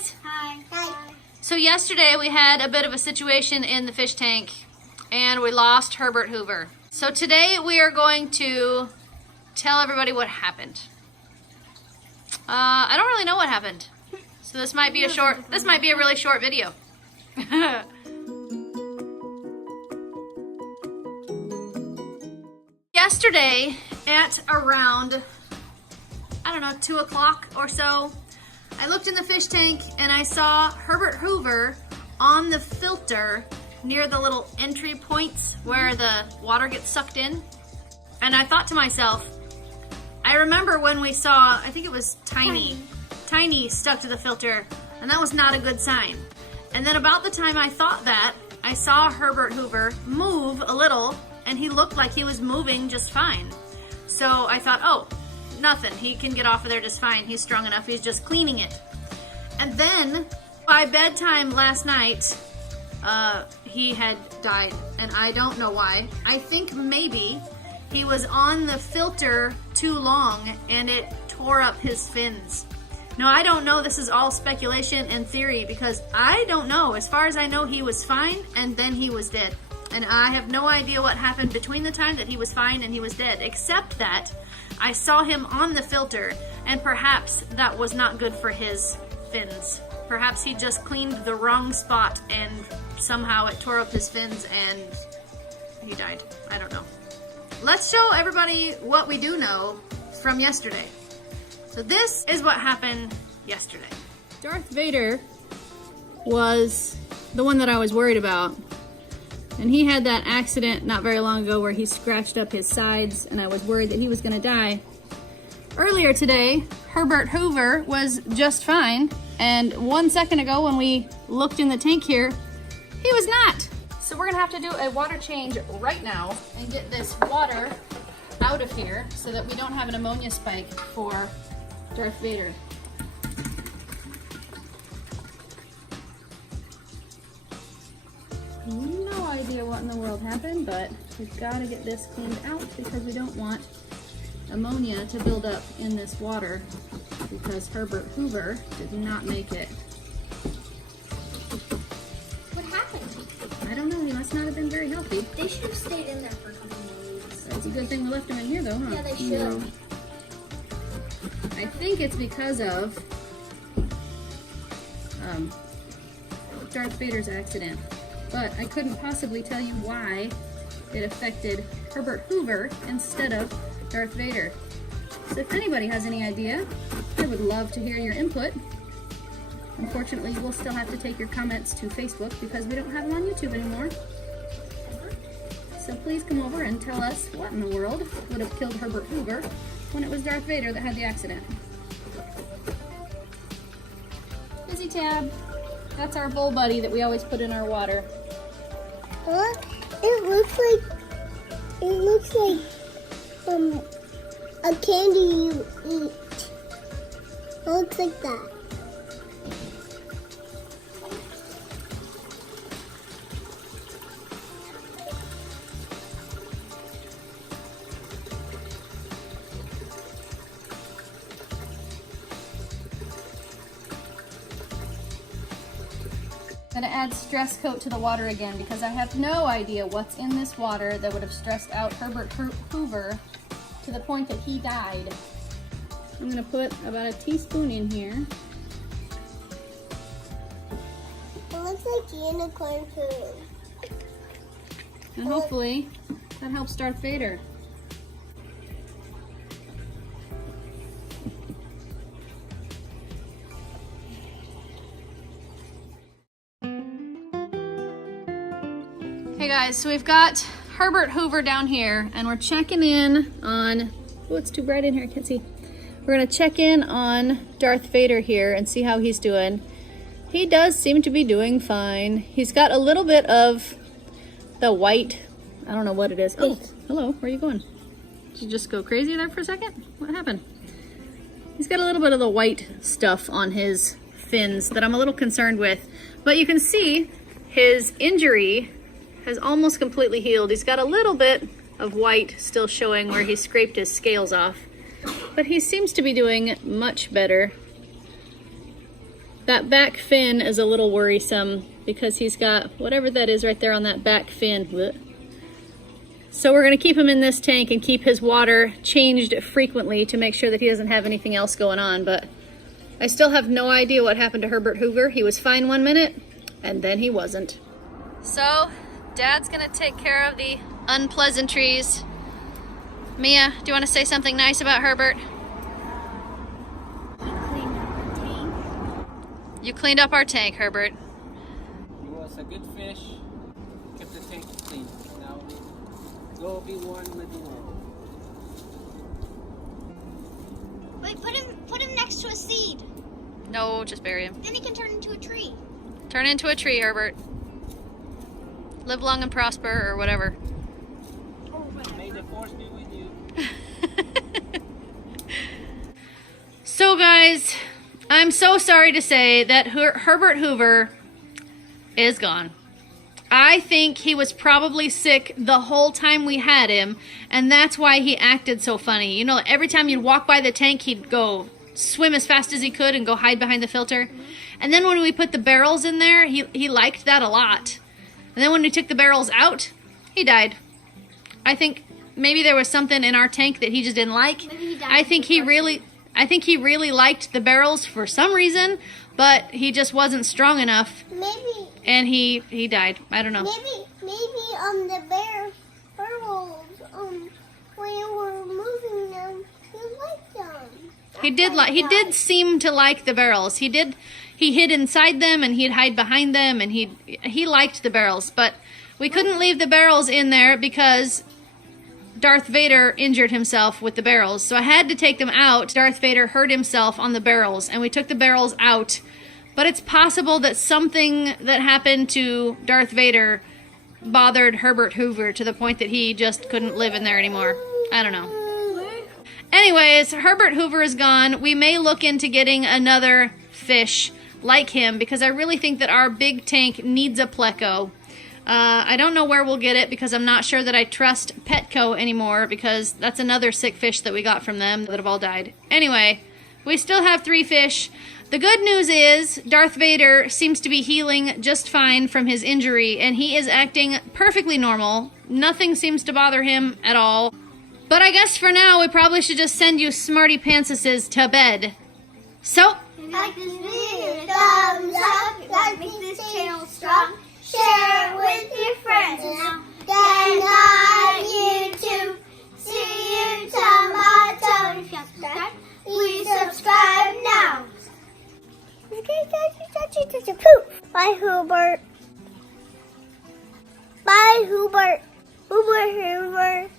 guys. Hi. Hi. So yesterday we had a bit of a situation in the fish tank and we lost Herbert Hoover. So today we are going to tell everybody what happened. I don't really know what happened. So this might be a really short video. Yesterday at around, I don't know, 2 o'clock or so, I looked in the fish tank and I saw Herbert Hoover on the filter near the little entry points where the water gets sucked in. And I thought to myself, I remember when we saw, I think it was Tiny stuck to the filter, and that was not a good sign. And then about the time I thought that, I saw Herbert Hoover move a little and he looked like he was moving just fine. So I thought, oh, nothing. He can get off of there just fine. He's strong enough. He's just cleaning it. And then by bedtime last night, he had died. And I don't know why. I think maybe he was on the filter too long and it tore up his fins. Now, I don't know. This is all speculation and theory because I don't know. As far as I know, he was fine and then he was dead. And I have no idea what happened between the time that he was fine and he was dead, except that I saw him on the filter, and perhaps that was not good for his fins. Perhaps he just cleaned the wrong spot and somehow it tore up his fins and he died. I don't know. Let's show everybody what we do know from yesterday. So this is what happened yesterday. Darth Vader was the one that I was worried about. And he had that accident not very long ago where he scratched up his sides and I was worried that he was gonna die. Earlier today, Herbert Hoover was just fine. And 1 second ago when we looked in the tank here, he was not. So we're gonna have to do a water change right now and get this water out of here so that we don't have an ammonia spike for Darth Vader. No idea what in the world happened, but we've got to get this cleaned out because we don't want ammonia to build up in this water because Herbert Hoover did not make it. What happened? I don't know. He must not have been very healthy. They should have stayed in there for a couple more weeks. It's a good thing we left him in here though, huh? Yeah, they should. I think it's because of Darth Vader's accident. But I couldn't possibly tell you why it affected Herbert Hoover instead of Darth Vader. So if anybody has any idea, I would love to hear your input. Unfortunately, we'll still have to take your comments to Facebook because we don't have them on YouTube anymore. So please come over and tell us what in the world would have killed Herbert Hoover when it was Darth Vader that had the accident. Busy Tab. That's our bull buddy that we always put in our water. Look, it looks like a candy you eat. It looks like that. I'm gonna add stress coat to the water again because I have no idea what's in this water that would have stressed out Herbert Hoover to the point that he died. I'm gonna put about a teaspoon in here. It looks like unicorn food. And hopefully that helps Darth Vader. Hey guys, so we've got Herbert Hoover down here and we're checking in on, oh, it's too bright in here, I can't see. We're gonna check in on Darth Vader here and see how he's doing. He does seem to be doing fine. He's got a little bit of the white, I don't know what it is. Oh, hello, where are you going? Did you just go crazy there for a second? What happened? He's got a little bit of the white stuff on his fins that I'm a little concerned with, but you can see his injury has almost completely healed. He's got a little bit of white still showing where he scraped his scales off, but he seems to be doing much better. That back fin is a little worrisome because he's got whatever that is right there on that back fin. Blech. So we're going to keep him in this tank and keep his water changed frequently to make sure that he doesn't have anything else going on. But I still have no idea what happened to Herbert Hoover. He was fine one minute and then he wasn't. So Dad's going to take care of the unpleasantries. Mia, do you want to say something nice about Herbert? You cleaned up our tank, Herbert. He was a good fish. Kept the tank clean. Now go be one with the world. Wait, put him next to a seed. No, just bury him. Then he can turn into a tree. Turn into a tree, Herbert. Live long and prosper, or whatever. May the force be with you. So guys, I'm so sorry to say that Herbert Hoover is gone. I think he was probably sick the whole time we had him, and that's why he acted so funny. You know, every time you'd walk by the tank, he'd go swim as fast as he could and go hide behind the filter. And then when we put the barrels in there, he liked that a lot. And then when we took the barrels out, he died. I think maybe there was something in our tank that he just didn't like. Maybe he died I think he really liked the barrels for some reason, but he just wasn't strong enough. Maybe. And he died. I don't know. Maybe the barrels when you were moving them, you liked them. He did seem to like the barrels. He hid inside them and he'd hide behind them, and he liked the barrels, but we couldn't leave the barrels in there because Darth Vader injured himself with the barrels. So I had to take them out. Darth Vader hurt himself on the barrels, and we took the barrels out. But it's possible that something that happened to Darth Vader bothered Herbert Hoover to the point that he just couldn't live in there anymore. I don't know. Anyways, Herbert Hoover is gone. We may look into getting another fish like him because I really think that our big tank needs a pleco. I don't know where we'll get it because I'm not sure that I trust Petco anymore because that's another sick fish that we got from them that have all died. Anyway, we still have 3 fish. The good news is Darth Vader seems to be healing just fine from his injury, and he is acting perfectly normal. Nothing seems to bother him at all. But I guess for now we probably should just send you Smartypantses to bed. So, Like this video, thumbs up, like make this channel strong. Share it with your friends. Then on YouTube, see you tomorrow. If you subscribe, please subscribe now. Bye, Hubert. Bye, Hubert. Hubert.